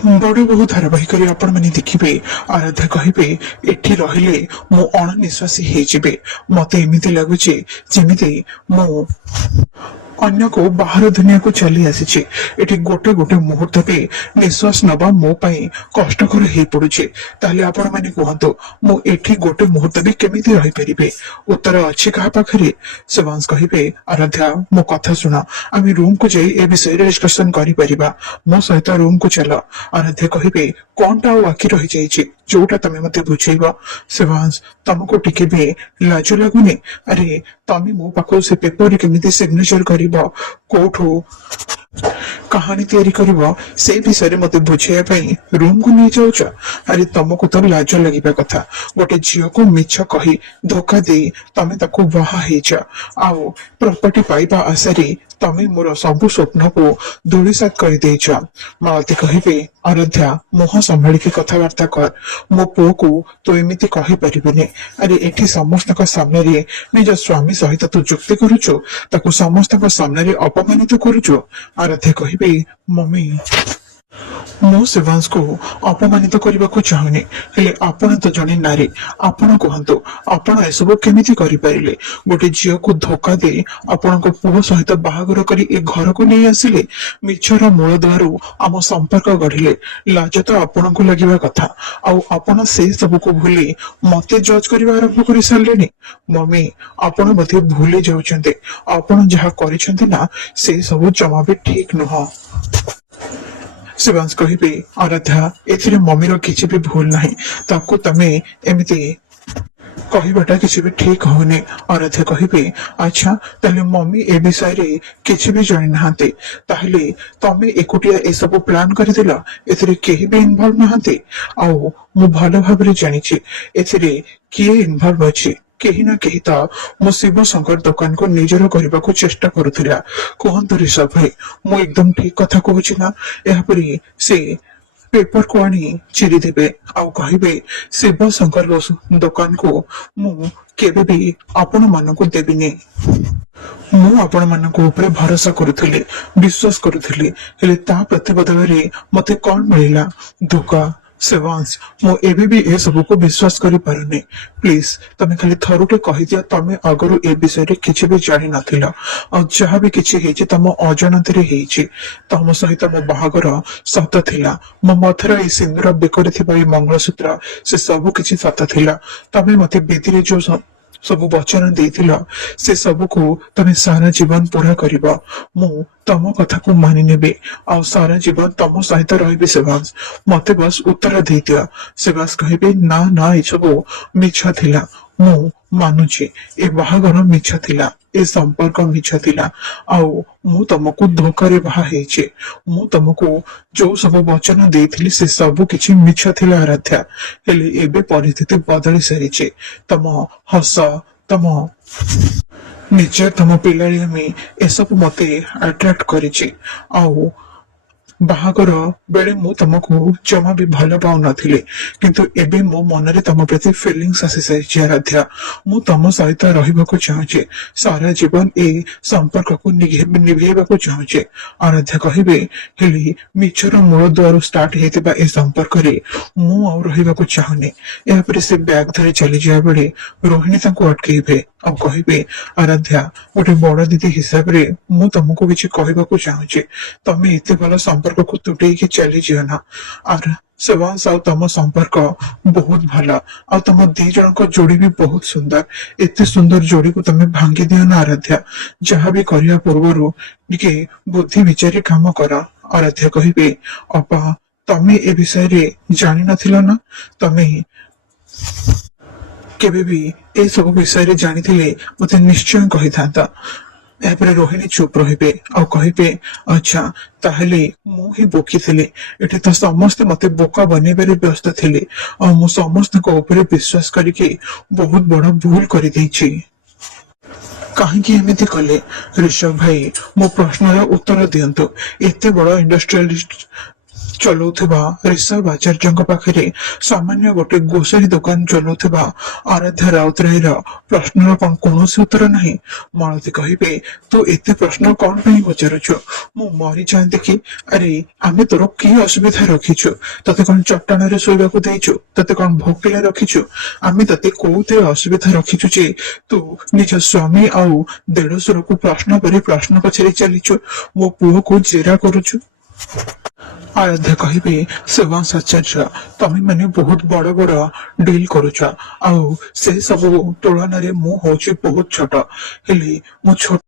बड़ बहु धारावाहिक आपण मैंने देखिए आराध्या कहे एठी रहिले मु अणनिश्वासी हेजिबे मते एमिति लागुचे जेमिति मु अन्य को बाहर दुनिया को चली आसी एटी गोटे गोटे मुहूर्त पे निश्वास नबा मो पाई कष्टकर हो पड़ुचे ताले आपण माने कहंतो मु एठी गोटे मुहूर्त भी केमिति रही परिबे उत्तर अछि कहा पाखरे शिवांश कहिबे आराध्या मो कथा सुना आमी रूम को जाई ए विषय रे डिस्कशन करि परिबा मो सहित रूम को चल आराध्या कहिबे कोनटा बाकी रही जाइछि जोटा तमे मते बुझेइबा शिवांश तुमको टिके भी लाज लागुनी अरे तमे मो पाखो से पेपर केमिति सिग्नेचर करिबो कोठो कहानी तैयारी करिबो से विषय मते बुझेया पई रूम को नहीं जाउछ अरे तुमको तो लाज लगिबा कथा गोटे झियो को मिछ कही धोखा दे तमे ताको बाहा हेछ आउ प्रॉपर्टी पाइबा आशारे तमे मोर सब स्वप्न को धूलिसात कर देछ मालती कहिबे आराध्या मुह संभाली के कथबार्ता कर मो पो को तो एमिति कहि परिबने अरे एठी समस्त का सामने रे निज स्वामी सहित तू जुक्ति करूछु ताको समस्त का सामने रे अपमानित करूछु आराध्या कहिबे मम्मी मो शिवांश को अपमानित करने को चाहूनी हेले आपण तो जने नारी आपण कहतु आपण एसबू केमिति करि परिले गोटे झियो को धोखा दे आपण को पुओ सहित बाहागर करी ए घर को नहीं आसिले मिछर मूल द्वारू आम संपर्क गढ़िले लाज तो आपण को लगिबा कथा आउ आपण से सब को भूली मते जज करबा आरंभ करि सारलेनी मम्मी आपण मते भूली जाउछन्ते आपण जहा करिसन्ते ना से सब जमा भी ठीक नह शिवांश कहिबे आराध्या एथिरे मम्मीर किछि भी भूल नाही ताको तमे एमिति कहिबाटा किछि भी ठीक होने आराध्या कहिबे अच्छा ताले मम्मी ए विषय रे किछि भी जानि नाहते ताहले तमे एकुटिया ए सब प्लान करिदिला एथिरे केहि भी इन्वॉल्व नाहते आउ मु भलो भाबरे जानिछि एथिरे किए इन्वॉल्व अछि केही ना केही तो मो शिव शंकर दुकान को निजर करने को चेष्टा करुला कहतु ऋषभ भाई मु एकदम ठीक कथा कहूँ ना यापरी से पेपर को आनी चिरी देबे आउ कहिबे शिव शंकर दुकान को मु केबे भी आपण मान को देबिनी मु आपण मान को ऊपर भरोसा करुथले विश्वास करुथले हेले ता प्रतिबदल रे मते कोन मिलिला धोखा शिवांश मु एबे भी ए सब को विश्वास करि पारुने प्लीज तमे खाली थरुटे कहि दिया तमे अगरु ए विषय रे किछि भी जानि नथिला आ जहा भी किछि हेछि तम अजनत रे हेछि तम सहित मो बाहागर सत थिला मो मथरा ए सिंदूर बेकरे थिबा ए मंगलसूत्र से सब किछि सत थिला तमे मते बेदी रे जो सब वचन देथिला से सब को तमे सारा जीवन पूरा करिबा मु तम कथा को मानि नेबे आ सारा जीवन तम सहित रहिबे शिवांश मते बस उत्तर दे दिया शिवांश कहिबे ना ना ए सब मिछ थिला मु मानुची ए बाहागर मिछ थिला ए संपर्क मिछ थिला आउ मु तमको धोखा रे बाहा हेचे मु तमको जो सब वचन देथिली से सब किछि मिछ थिला आराध्या हेले एबे परिस्थिति बदली सारिचे तम हस तम निजे तम पिलाड़ी में ए सब मते अट्रैक्ट करिचे आउ बाहागर बेले मु तुमको जमा भी भल पाऊ नथिले किंतु एबे मो मन रे तम प्रति फीलिंग्स आसी सारी आराध्या मु तम सहित रहिबाको चाहूचे सारा जीवन ए संपर्क को निभेबाको चाहूचे आराध्या कहिबे हेली मिछर मूल द्वार स्टार्ट हेतिबा ए संपर्क रे मु आ रहिबाको चाहूने या पर से बैग धरि चली जाय बेले रोहिणी ताको अटकेबे अब कहिबे आराध्या गोटे बड़ दीदी हिसाब रे मु तुमको किछि कहिबाको चाहूचे तमे एते भल संपर्क को तुटे के चली जियो ना और शिवांश आ तम संपर्क बहुत भल आ तम दी जन को जोड़ी भी बहुत सुंदर एते सुंदर जोड़ी को तमे भांगी दियो ना आराध्या जहाँ भी करिया पूर्वरु टिके बुद्धि विचारी काम कर आराध्या कहिबे अपा तमे ए विषय रे जानि नथिला ना तमे केबे भी ए सब विषय रे जानि थिले मते निश्चय कहि थांता एपरे रोहिणी चुप रहिबे आ कहिबे अच्छा ताहले मु ही बोकी थिले एटे त समस्त मते बोका बनेबे व्यस्त थिले आ मु समस्त को ऊपर विश्वास करिके बहुत बड़ा भूल करि दैछि कहीं एमती कले ऋषभ भाई मो प्रश्न उत्तर दिंतु एते बड़ इंडस्ट्रियलिस्ट ଚଲଉଥିବା ऋषभ ଆଚାର୍ଯ୍ୟଙ୍କ ପାଖରେ ସାମାନ୍ୟ ଗୋଟେ ଗ୍ରୋସରୀ ଦୋକାନ ଚଲଉଥିବା ଆରାଧ୍ୟା ରାଉତରାୟର ପ୍ରଶ୍ନର କଣ କୌଣସି ଉତ୍ତର ନାହିଁ। ମାଳତୀ କହିବେ, ତୁ ଏତେ ପ୍ରଶ୍ନ କଣ ପାଇଁ ପଚାରୁଛୁ? ମୁଁ ମରିଯାଆନ୍ତି କି? ଆରେ ଆମେ ତୋର କି ଅସୁବିଧା ରଖିଛୁ? ତତେ କଣ ଚଟାଣରେ ଶୋଇବାକୁ ଦେଇଛୁ? ତତେ କଣ ଭୋକିଲା ରଖିଛୁ? ଆମେ ତତେ କୋଉଥିରେ ଅସୁବିଧା ରଖିଛୁ ଯେ ତୁ ନିଜ ସ୍ୱାମୀ ଆଉ ଦେଢଶୁରକୁ ପ୍ରଶ୍ନ ପରେ ପ୍ରଶ୍ନ ପଚାରି ଚାଲିଛୁ? ମୋ ପୁଅକୁ ଜେରା କରୁଛୁ? ଆରାଧ୍ୟା କହିବେ, ଶିବାଂଶ ଆଚାର୍ଯ୍ୟ, ତମେ ମାନେ ବହୁତ ବଡ ବଡ ଡିଲ୍ କରୁଛ, ଆଉ ସେ ସବୁ ତୁଳନାରେ ମୁଁ ହଉଛି ବହୁତ ଛୋଟ। ହେଲେ ମୁଁ ଛୋଟ